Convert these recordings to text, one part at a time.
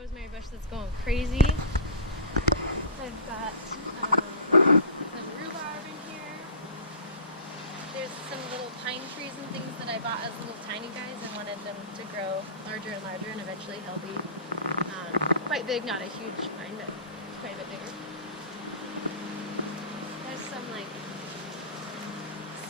rosemary bush that's going crazy. I've got some rhubarb in here. There's some little pine trees and things that I bought as little tiny guys and wanted them to grow larger and larger, and eventually he'll be quite big, not a huge pine, but quite a bit bigger. There's some like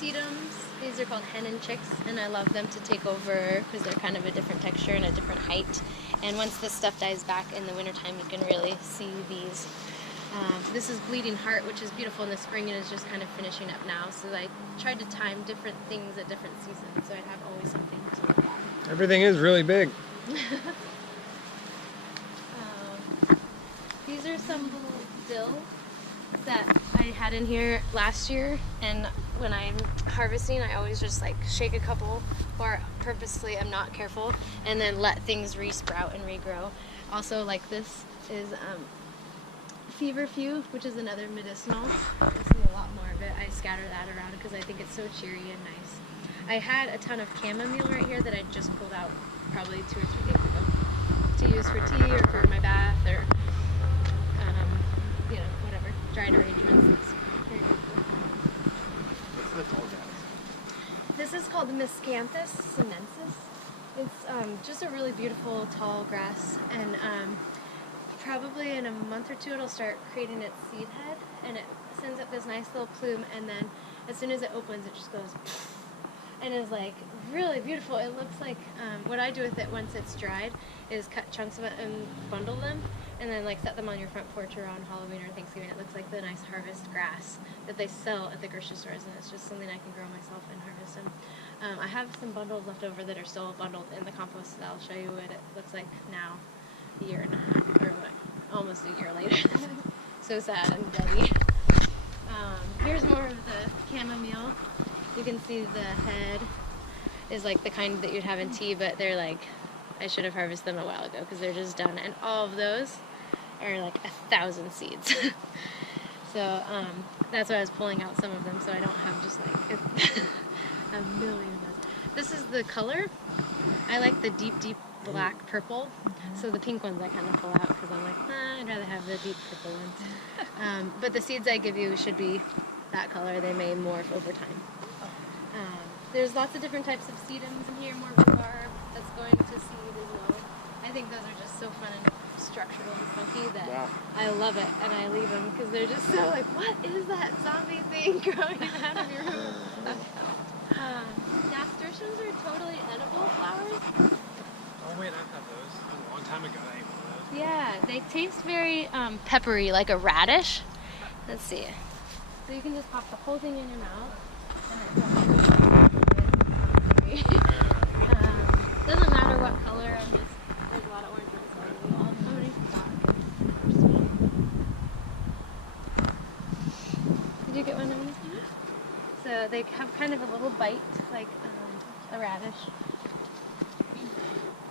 sedums. These are called hen and chicks, and I love them to take over because they're kind of a different texture and a different height. And once this stuff dies back in the wintertime, you can really see these. This is bleeding heart, which is beautiful in the spring and is just kind of finishing up now. So I tried to time different things at different seasons, so I'd have always something to look at. Everything is really big. These are some little dill that I had in here last year, and when I'm harvesting I always just like shake a couple, or purposely I'm not careful, and then let things re-sprout and regrow. Also, like this is feverfew, which is another medicinal. I see a lot more of it. I scatter that around because I think it's so cheery and nice. I had a ton of chamomile right here that I just pulled out probably 2 or 3 days ago to use for tea or for my bath or you know, whatever, dried arrangements. It's very beautiful. What's the tall grass? This is called Miscanthus sinensis. It's just a really beautiful tall grass, and probably in a month or 2 it'll start creating its seed head, and it sends up this nice little plume, and then as soon as it opens it just goes and is like really beautiful. It looks like what I do with it once it's dried is cut chunks of it and bundle them, and then like set them on your front porch or on Halloween or Thanksgiving. It looks like the nice harvest grass that they sell at the grocery stores, and it's just something I can grow myself and harvest them. I have some bundles left over that are still bundled in the compost that I'll show you what it looks like now, a year and a half, or what, almost a year later. So sad and deady. Here's more of the chamomile. You can see the head is like the kind that you'd have in tea, but they're like, I should have harvested them a while ago because they're just done. And all of those are like 1,000 seeds. So that's why I was pulling out some of them, so I don't have just like a million of those. This is the color. I like the deep black purple. So the pink ones I kind of pull out because I'm like, I'd rather have the deep purple ones. But the seeds I give you should be that color. They may morph over time. There's lots of different types of sedums in here, more rhubarb that's going to seed as well. I think those are just so fun and structural and funky that Wow. I love it, and I leave them because they're just so like, what is that zombie thing growing out of your room? Nasturtiums are totally edible flowers. Oh wait, I've had those a long time ago. I ate one of those. Yeah, they taste very peppery, like a radish. Let's see. So you can just pop the whole thing in your mouth. Doesn't matter what color. There's a lot of orange ones on the wall. Did you get one of these? So they have kind of a little bite, like a radish.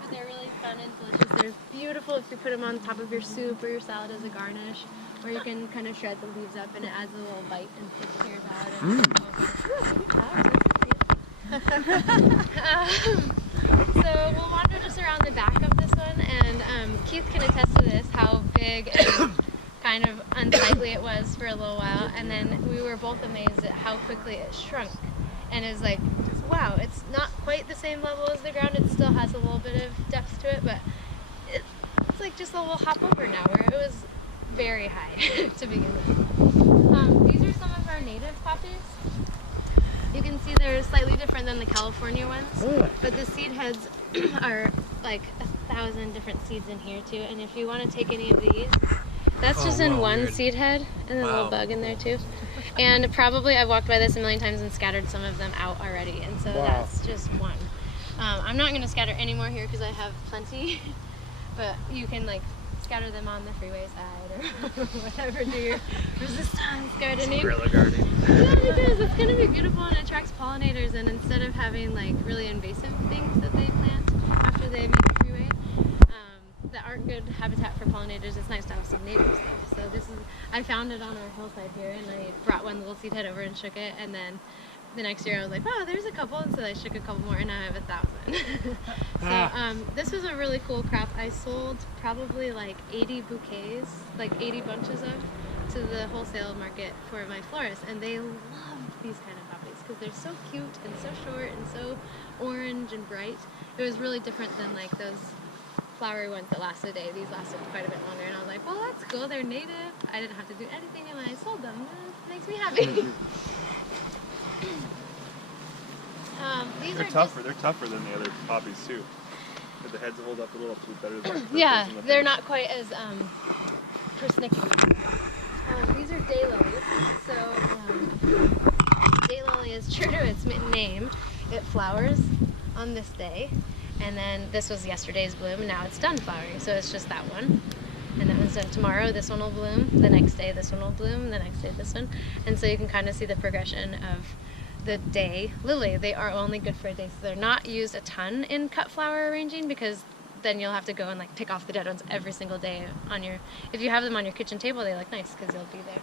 But they're really fun and delicious. They're beautiful if you put them on top of your soup or your salad as a garnish. Or you can kind of shred the leaves up and it adds a little bite and flavor to your salad. So we'll wander just around the back of this one, and Keith can attest to this, how big and kind of unsightly it was for a little while, and then we were both amazed at how quickly it shrunk, and is like, wow, it's not quite the same level as the ground. It still has a little bit of depth to it, but it's like just a little hop over now, where it was very high to begin with. These are some of our native poppies. You can see they're slightly different than the California ones, but the seed heads are like 1,000 different seeds in here too, and if you want to take any of these, that's just in one weird seed head, and a little bug in there too. And probably I've walked by this a million times and scattered some of them out already, and so that's just one. I'm not going to scatter any more here because I have plenty, but you can like scatter them on the freeway side or whatever, do your resistance gardening. Guerrilla gardening. Yeah, because it's going to be beautiful and attracts pollinators, and instead of having like really invasive things that they plant after they make the freeway that aren't good habitat for pollinators, it's nice to have some native stuff. So this is, I found it on our hillside here, and I brought one little seed head over and shook it, and then the next year I was like, oh, there's a couple, and so I shook a couple more, and now I have 1,000. So this was a really cool crop. I sold probably like 80 bouquets, like 80 bunches of, to the wholesale market for my florists, and they loved these kind of poppies because they're so cute and so short and so orange and bright. It was really different than like those flowery ones that lasted a day. These lasted quite a bit longer, and I was like, well, that's cool. They're native. I didn't have to do anything, and when I sold them, it makes me happy. They're tougher. They're tougher than the other poppies too. But the heads hold up a little better than yeah, they're not quite as persnickety. These are daylilies. So daylily is true to its name. It flowers on this day, and then this was yesterday's bloom, and now it's done flowering. So it's just that one, and that one's done tomorrow. This one will bloom. The next day, this one will bloom. The next day, this one, and so you can kind of see the progression of the day lily. They are only good for a day, so they're not used a ton in cut flower arranging, because then you'll have to go and like pick off the dead ones every single day on your, if you have them on your kitchen table, they look nice because they'll be there.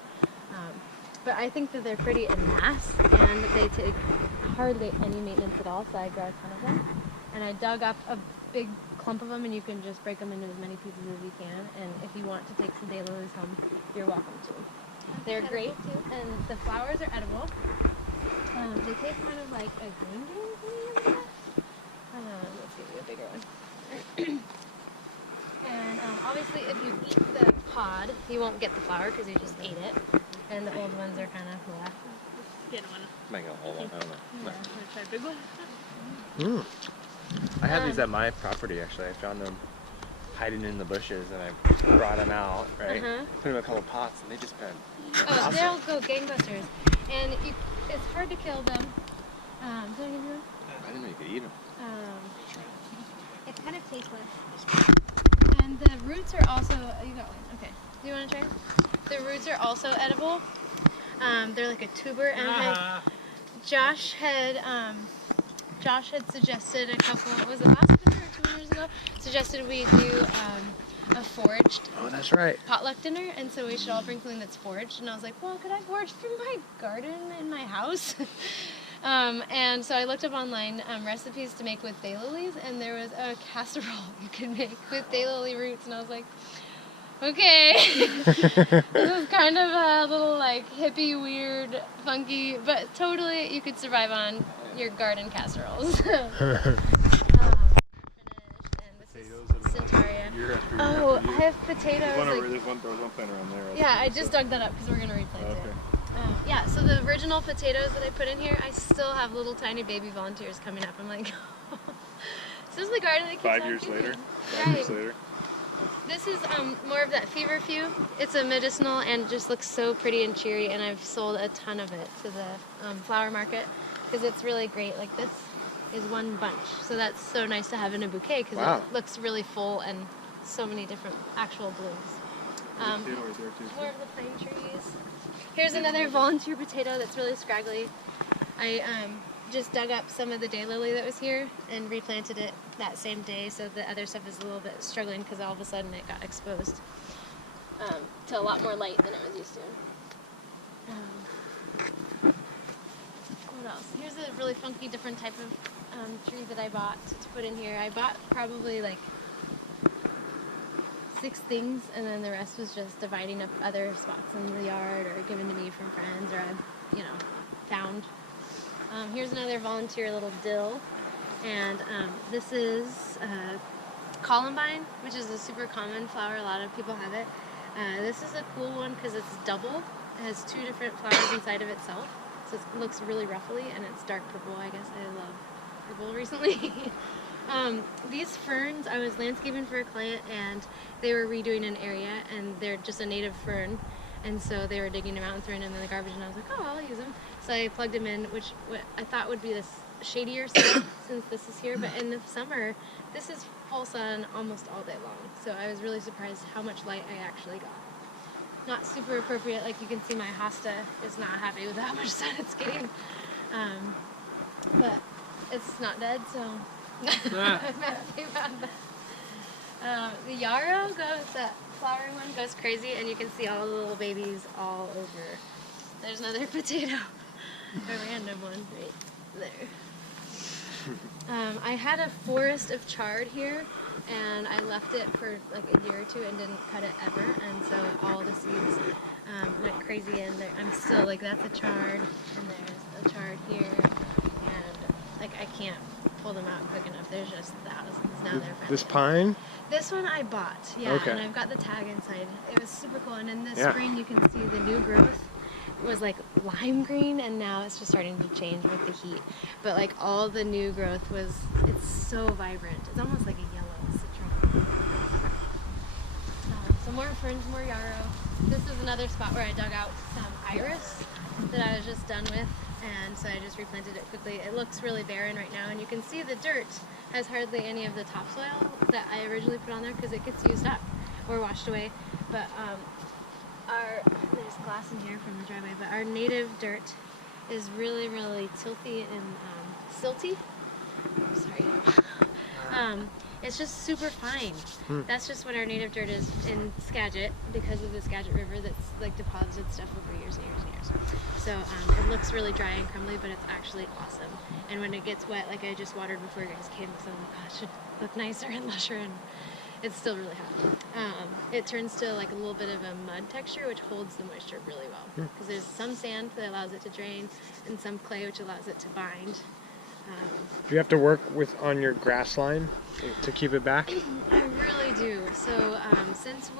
But I think that they're pretty en masse, and they take hardly any maintenance at all, so I grow a ton of them. And I dug up a big clump of them, and you can just break them into as many pieces as you can, and if you want to take some daylilies home, you're welcome to. They're great too, and the flowers are edible. They taste kind of like a green bean to me a little bit. Let's give you a bigger one. And obviously if you eat the pod, you won't get the flower because you just ate it. And the old ones are kind of left. Get one. Might go hold on. I don't know. Yeah. Try a big one. I have these at my property actually. I found them hiding in the bushes, and I brought them out. Right. Put them in a couple pots, and they just been. Oh, they'll go gangbusters. And it's hard to kill them. Did I give you one? I didn't know you could eat them. It's kind of tasteless. And the roots are also, you got one, okay. Do you want to try? The roots are also edible. They're like a tuber, and Josh had suggested a couple, was it last winter or 2 winters ago? Suggested we do a foraged that's right. potluck dinner, and so we should all bring something that's foraged. And I was like, well, could I forage from my garden in my house? And so I looked up online recipes to make with daylilies, and there was a casserole you could make with daylily roots, and I was like, okay, this is kind of a little like hippie, weird, funky, but totally you could survive on your garden casseroles. Oh, I have potatoes. There's one plant around there. Yeah, I just dug that up because we're going to replant it. Yeah, so the original potatoes that I put in here, I still have little tiny baby volunteers coming up. I'm like, this is the garden that keeps 5 years later. 5 years later. This is more of that feverfew. It's a medicinal and just looks so pretty and cheery, and I've sold a ton of it to the flower market because it's really great. Like this is one bunch, so that's so nice to have in a bouquet because it looks really full and so many different actual blooms. More of the pine trees. Here's another volunteer potato that's really scraggly. I just dug up some of the daylily that was here and replanted it that same day, so the other stuff is a little bit struggling because all of a sudden it got exposed to a lot more light than it was used to. What else? Here's a really funky different type of tree that I bought to put in here. I bought probably like 6 things, and then the rest was just dividing up other spots in the yard or given to me from friends, or I, found. Here's another volunteer little dill, and this is columbine, which is a super common flower. A lot of people have it. This is a cool one because it's double. It has 2 different flowers inside of itself, so it looks really ruffly, and it's dark purple. I guess I love purple recently. These ferns, I was landscaping for a client, and they were redoing an area, and they're just a native fern, and so they were digging them out and throwing them in the garbage, and I was like, oh, I'll use them. So I plugged them in, which I thought would be this shadier side since this is here, but in the summer, this is full sun almost all day long, so I was really surprised how much light I actually got. Not super appropriate, like you can see my hosta is not happy with how much sun it's getting, but it's not dead, so I'm happy about that. The yarrow that flowering one goes crazy, and you can see all the little babies all over. There's another potato. A random one right there. I had a forest of chard here, and I left it for like a year or two and didn't cut it ever, and so all the seeds went crazy in there. I'm still like, that's a chard, and there's a chard here, and like I can't pull them out quick enough. There's just thousands. Now they're This pine? This one I bought, yeah, Okay. and I've got the tag inside. It was super cool, and in the spring you can see the new growth was like lime green, and now it's just starting to change with the heat. But like all the new growth it's so vibrant. It's almost like a yellow citron. Some more ferns, more yarrow. This is another spot where I dug out some iris that I was just done with, and so I just replanted it quickly. It looks really barren right now, and you can see the dirt has hardly any of the topsoil that I originally put on there because it gets used up or washed away. But there's glass in here from the driveway, but our native dirt is really, really tilty and silty. Sorry. It's just super fine. That's just what our native dirt is in Skagit because of the Skagit River that's like deposited stuff over years and years and years. So it looks really dry and crumbly, but it's actually awesome. And when it gets wet, like I just watered before you guys came, so oh gosh, it should look nicer and lusher, and it's still really hot. It turns to like a little bit of a mud texture, which holds the moisture really well. Because there's some sand that allows it to drain, and some clay which allows it to bind. Do you have to work on your grass line to keep it back? I really do. So since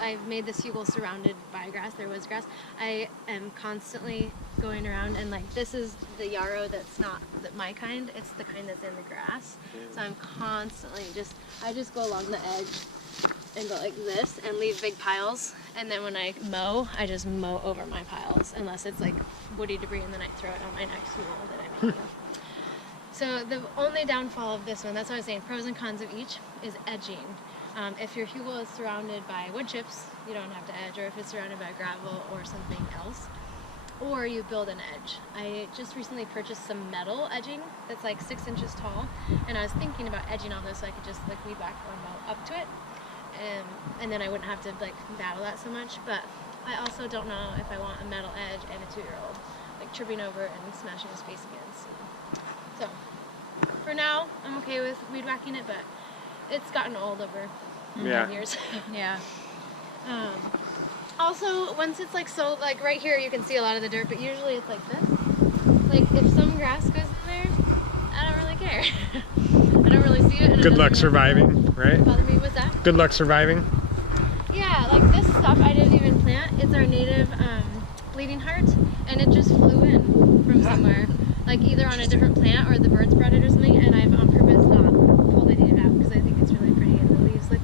I've made this hugel surrounded by grass, there was grass, I am constantly going around, and like this is the yarrow that's not my kind, it's the kind that's in the grass. So I'm constantly I just go along the edge and go like this and leave big piles, and then when I mow, I just mow over my piles unless it's like woody debris, and then I throw it on my next hugel that I'm making. So the only downfall of this one, that's what I was saying, pros and cons of each, is edging. If your hugel is surrounded by wood chips, you don't have to edge, or if it's surrounded by gravel or something else, or you build an edge. I just recently purchased some metal edging that's like 6 inches tall, and I was thinking about edging all this so I could just like weed whack or mow up to it, and then I wouldn't have to like battle that so much. But I also don't know if I want a metal edge and a 2-year-old like tripping over and smashing his face against. So, for now, I'm okay with weed whacking it, but it's gotten old over 9 years. Yeah. Also, once it's like so, like right here, you can see a lot of the dirt, but usually it's like this. Like if some grass goes in there, I don't really care. I don't really see it. And Good luck surviving, right? Bother me with that. Good luck surviving. Yeah, like this stuff I didn't even plant. It's our native bleeding heart, and it just flew in from somewhere. Like either on a different plant or the birds brought it or something, and I've on purpose not pulled any of it out because I think it's really pretty, and the leaves look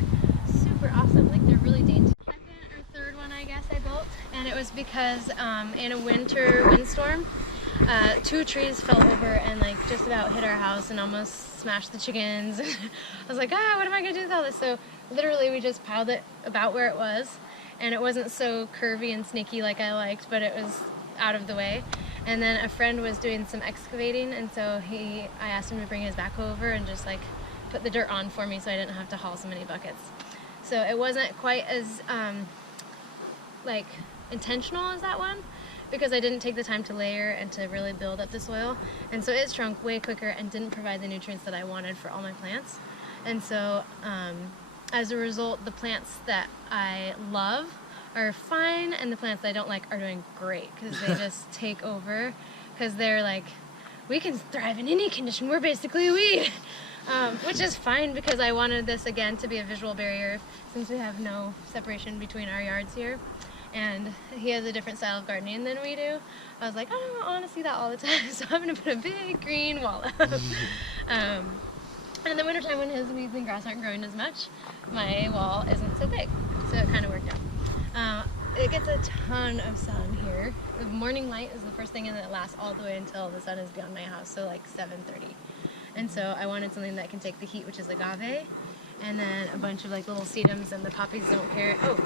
super awesome. Like they're really dainty. Second or third one I guess I built, and it was because in a winter windstorm, 2 trees fell over and like just about hit our house and almost smashed the chickens. I was like, what am I gonna do with all this? So literally we just piled it about where it was, and it wasn't so curvy and snaky like I liked, but it was out of the way. And then a friend was doing some excavating, and so I asked him to bring his backhoe over and just like put the dirt on for me so I didn't have to haul so many buckets. So it wasn't quite as like intentional as that one, because I didn't take the time to layer and to really build up the soil, and so it shrunk way quicker and didn't provide the nutrients that I wanted for all my plants. And so as a result, the plants that I love are fine, and the plants that I don't like are doing great because they just take over, because they're like, we can thrive in any condition, we're basically a weed. Which is fine, because I wanted this again to be a visual barrier since we have no separation between our yards here, and he has a different style of gardening than we do. I was like, I don't want to see that all the time, so I'm going to put a big green wall up. And in the wintertime when his weeds and grass aren't growing as much, my wall isn't so big, so it kind of worked out. It gets a ton of sun here. The morning light is the first thing, and it lasts all the way until the sun is beyond my house, so like 7:30. And so I wanted something that can take the heat, which is agave, and then a bunch of like little sedums, and the poppies don't care. Oh,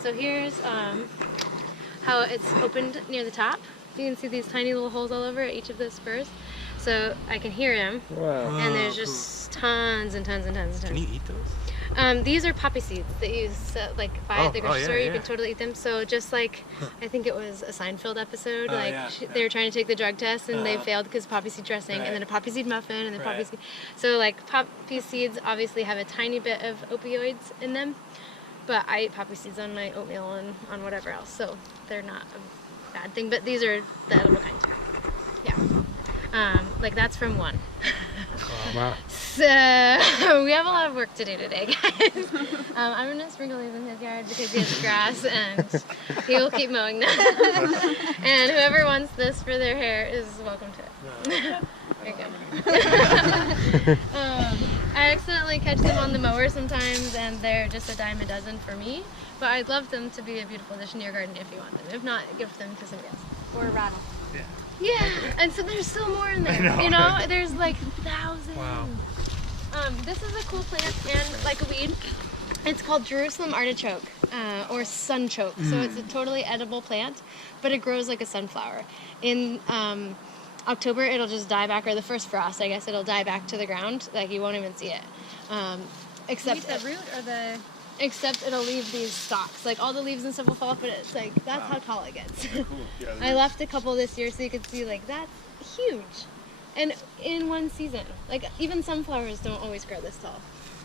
so here's how it's opened near the top. You can see these tiny little holes all over each of the spurs, so I can hear him. Wow. And there's just tons and tons and tons and tons. Can you eat those? These are poppy seeds that you like buy at the grocery store. yeah. You can totally eat them. So just like I think it was a Seinfeld episode, like yeah, they were trying to take the drug test and they failed because poppy seed dressing, and then a poppy seed muffin, and then poppy seed. So like poppy seeds obviously have a tiny bit of opioids in them, but I eat poppy seeds on my oatmeal and on whatever else, so they're not a bad thing. But these are the edible kind. Yeah. Like that's from one. Wow. So we have a lot of work to do today, guys. I'm gonna sprinkle these in his yard because he has grass and he will keep mowing them. And whoever wants this for their hair is welcome to it. There you go. I accidentally catch them on the mower sometimes and they're just a dime a dozen for me. But I'd love them to be a beautiful addition to your garden if you want them. If not, give them to somebody else. Or a rattle. Yeah, and so there's still more in there. You know, there's like thousands. Wow. This is a cool plant and like a weed. It's called Jerusalem artichoke or sunchoke. So it's a totally edible plant, but it grows like a sunflower. In October, it'll just die back, or the first frost, I guess, it'll die back to the ground. Like you won't even see it. Except the root or the... Except it'll leave these stalks. Like all the leaves and stuff will fall off, but it's like, that's how tall it gets. Cool. Yeah, I left a couple this year so you could see, like, that's huge. And in one season. Like, even sunflowers don't always grow this tall.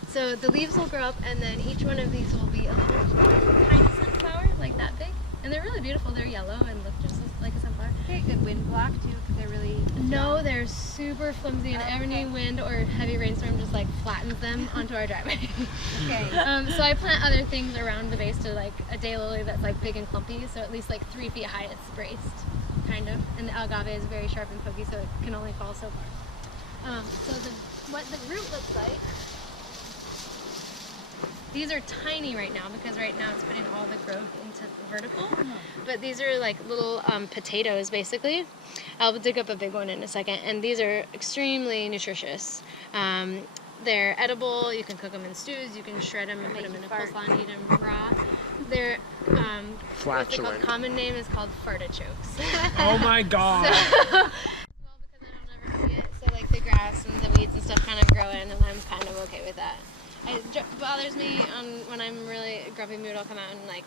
So the leaves will grow up, and then each one of these will be a little tiny sunflower, like that big. And they're really beautiful. They're yellow and look just like a sunflower. They're a good wind block, too, because they're really... No, they're super flimsy, and any wind or heavy rainstorm just like flattens them onto our driveway. Okay. So I plant other things around the base to like a daylily that's like big and clumpy, so at least like 3 feet high it's braced, kind of. And the agave is very sharp and pokey, so it can only fall so far. So what the root looks like. These are tiny right now because right now it's putting all the growth into vertical. But these are like little potatoes basically. I'll dig up a big one in a second. And these are extremely nutritious. They're edible. You can cook them in stews. You can shred them and put them in a coleslaw and eat them raw. They're Flatulent. the common name is called fartichokes. Oh my god. Well, because I don't ever see it, so like the grass and the weeds and stuff kind of grow in, and I'm kind of okay with that. It bothers me when I'm really grumpy mood. I'll come out and like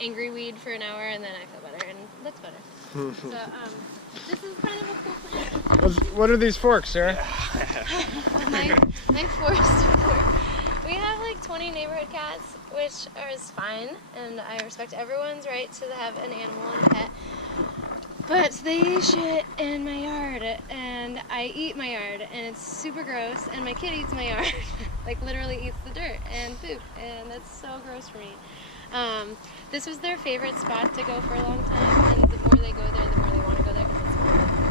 angry weed for an hour, and then I feel better and it looks better. So this is kind of a cool plant. What are these forks, Sarah? my forest fork. We have like 20 neighborhood cats, which is fine, and I respect everyone's right to have an animal and a pet. But they shit in my yard, and I eat my yard, and it's super gross, and my kid eats my yard. Like literally eats the dirt and poop, and that's so gross for me. This was their favorite spot to go for a long time, and the more they go there, the more they want to go there because it's a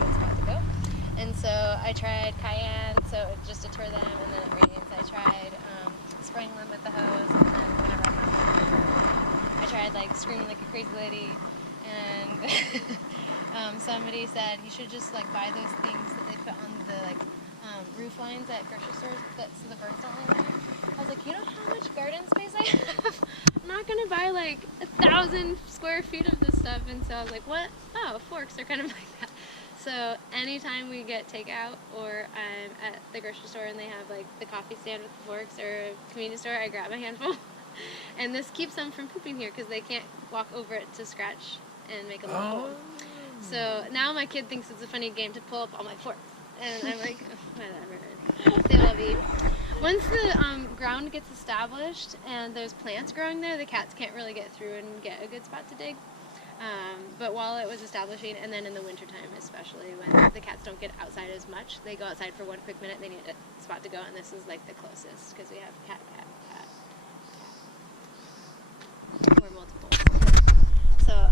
good spot to go. And so I tried cayenne, so it just deter them, and then it rains. I tried spraying them with the hose, and then whenever I'm not home, I tried like screaming like a crazy lady, and somebody said you should just like buy those things that they put on the like roof lines at grocery stores so the birds don't land there. I was like, you know how much garden space I have? I'm not gonna buy like 1,000 square feet of this stuff. And so I was like, what? Oh, forks are kind of like that. So anytime we get takeout or I'm at the grocery store and they have like the coffee stand with the forks, or a convenience store, I grab a handful. And this keeps them from pooping here because they can't walk over it to scratch and make a little hole. So now my kid thinks it's a funny game to pull up all my forks. And I'm like, whatever. They love you. Once the ground gets established and there's plants growing there, the cats can't really get through and get a good spot to dig. But while it was establishing, and then in the wintertime especially, when the cats don't get outside as much, they go outside for 1 quick minute, they need a spot to go, and this is like the closest, because we have cat, or multiple. So,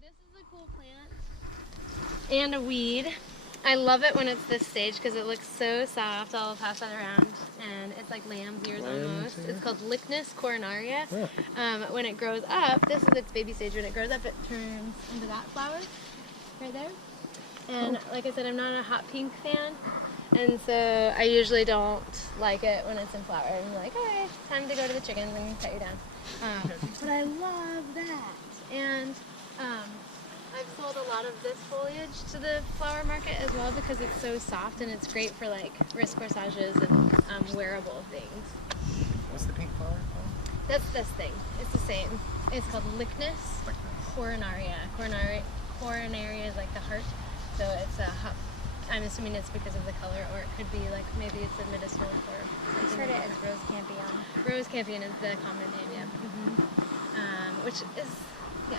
this is a cool plant, and a weed. I love it when it's this stage because it looks so soft. I'll pass that around, and it's like lamb's ears almost. It's called Lychnis coronaria. When it grows up, this is its baby stage. When it grows up, it turns into that flower right there. And like I said, I'm not a hot pink fan, and so I usually don't like it when it's in flower. I'm like, okay, time to go to the chickens and cut you down. But I love that, and I've sold a lot of this foliage to the flower market as well because it's so soft and it's great for like wrist corsages and wearable things. What's the pink flower called? That's this thing. It's the same. It's called Lychnis coronaria. Coronaria is like the heart. So it's a I'm assuming it's because of the color, or it could be like maybe it's a medicinal for. I've heard it as rose campion. Rose campion is the common name, yeah. Which is, yeah.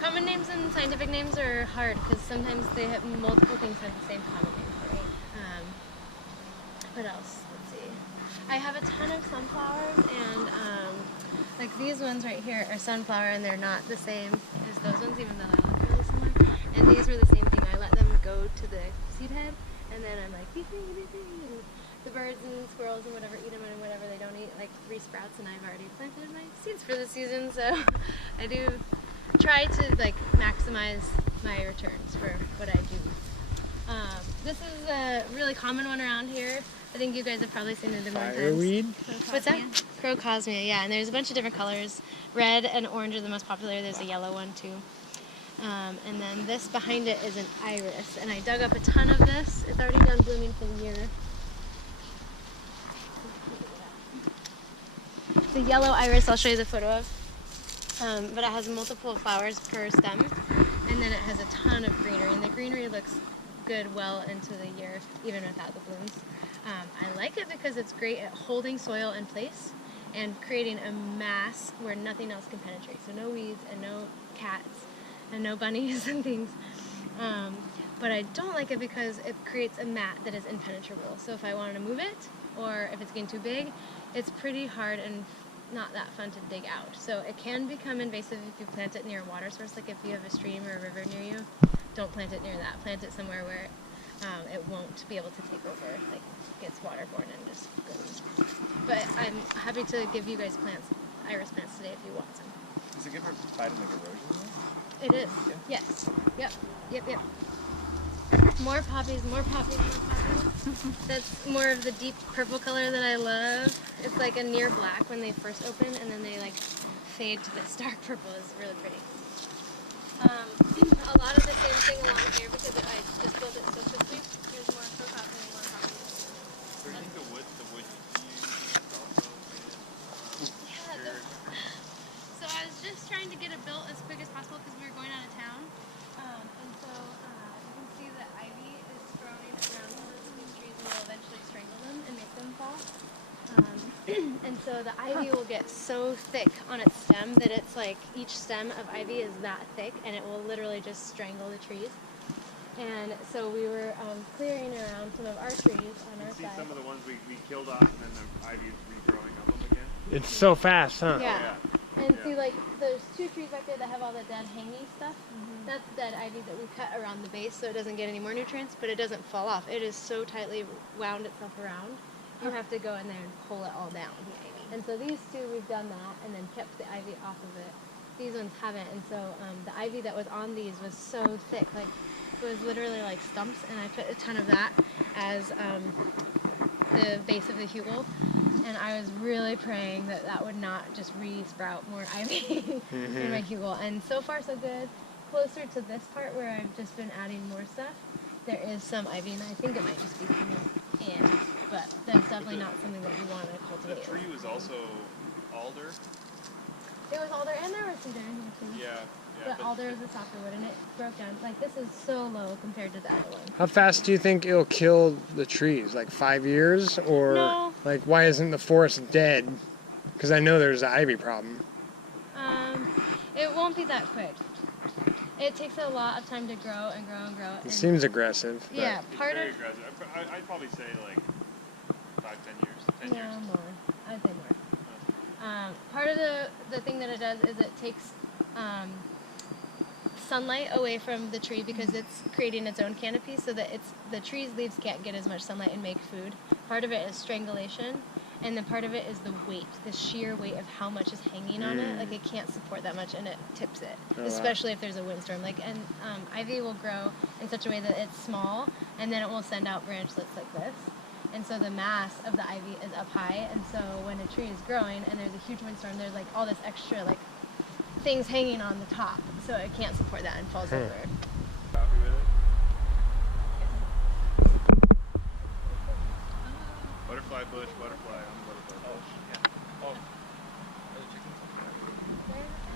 Common names and scientific names are hard because sometimes they have multiple things have the same common name, right? What else? Let's see. I have a ton of sunflowers, and like these ones right here are sunflower, and they're not the same as those ones, even though they look really similar. And these were the same thing. I let them go to the seed head, and then I'm like, beep, beep, beep, beep, and the birds and squirrels and whatever eat them, and whatever they don't eat, like resprouts, and I've already planted my seeds for the season, so I do try to like maximize my returns for what I do. This is a really common one around here. I think you guys have probably seen it a million times. Fireweed? What's that? Crocosmia, yeah, and there's a bunch of different colors. Red and orange are the most popular. There's a yellow one too. And then this behind it is an iris, and I dug up a ton of this. It's already done blooming for the year. The yellow iris, I'll show you the photo of. But it has multiple flowers per stem, and then it has a ton of greenery, and the greenery looks good well into the year, even without the blooms. I like it because it's great at holding soil in place and creating a mass where nothing else can penetrate. So no weeds and no cats and no bunnies and things. But I don't like it because it creates a mat that is impenetrable. So if I wanted to move it, or if it's getting too big, it's pretty hard and not that fun to dig out. So it can become invasive if you plant it near a water source, like if you have a stream or a river near you. Don't plant it near that. Plant it somewhere where it won't be able to take over, like gets waterborne and just goes. But I'm happy to give you guys plants, iris plants today if you want some. Is it good for fighting like erosion? It is. Yeah. Yes. Yep. More poppies, more poppies, more poppies. That's more of the deep purple color that I love. It's like a near black when they first open, and then they like fade to this dark purple. Is really pretty. A lot of the same thing along here because I just built it so quickly. There's more poppies and more poppies. Do you think the wood you use also Yeah. So I was just trying to get it built as quick as possible because we were going out of town. And so you can see that ivy is growing around these trees and will eventually strangle them and make them fall. And so the ivy will get so thick on its stem that it's like each stem of ivy is that thick, and it will literally just strangle the trees. And so we were clearing around some of our trees on our see side. some of the ones we killed off, and then the ivy is regrowing up them again? It's so fast, huh? Yeah. Oh, And see, like, there's two trees back there that have all the dead hanging stuff. That's dead ivy that we cut around the base so it doesn't get any more nutrients, but it doesn't fall off. It is so tightly wound itself around. You have to go in there and pull it all down. And so these two, we've done that and then kept the ivy off of it. These ones haven't, and so the ivy that was on these was so thick, like, it was literally like stumps, and I put a ton of that as the base of the hugel. And I was really praying that that would not just re-sprout more ivy in my hugel. And so far, so good. Closer to this part where I've just been adding more stuff, there is some ivy, and I think it might just be coming in. But that's definitely not something that you want to cultivate. The tree was also alder? It was alder, and there was cedar in here too. Yeah. But alder is a softer wood, and it broke down. Like, this is so low compared to the other one. How fast do you think it'll kill the trees? Like 5 years? Or No. like why isn't the forest dead? Because I know there's an ivy problem. It won't be that quick. It takes a lot of time to grow and grow and grow. It seems aggressive. but- Yeah, It's part very of aggressive. I'd probably say like 5-10 years. 10 yeah, years. more. I'd say more. Part of the thing that it does is it takes sunlight away from the tree because it's creating its own canopy, so that the tree's leaves can't get as much sunlight and make food. Part of it is strangulation, and then part of it is the weight, the sheer weight of how much is hanging on it. Like, it can't support that much, and it tips it, Oh, wow. especially if there's a windstorm. Like, and ivy will grow in such a way that it's small, and then it will send out branchlets like this. And so the mass of the ivy is up high, and so when a tree is growing and there's a huge windstorm, there's like all this extra like things hanging on the top, so it can't support that and falls over. Happy with it? Butterfly bush, butterfly on the butterfly bush. Yeah. Oh. Are the chickens? There's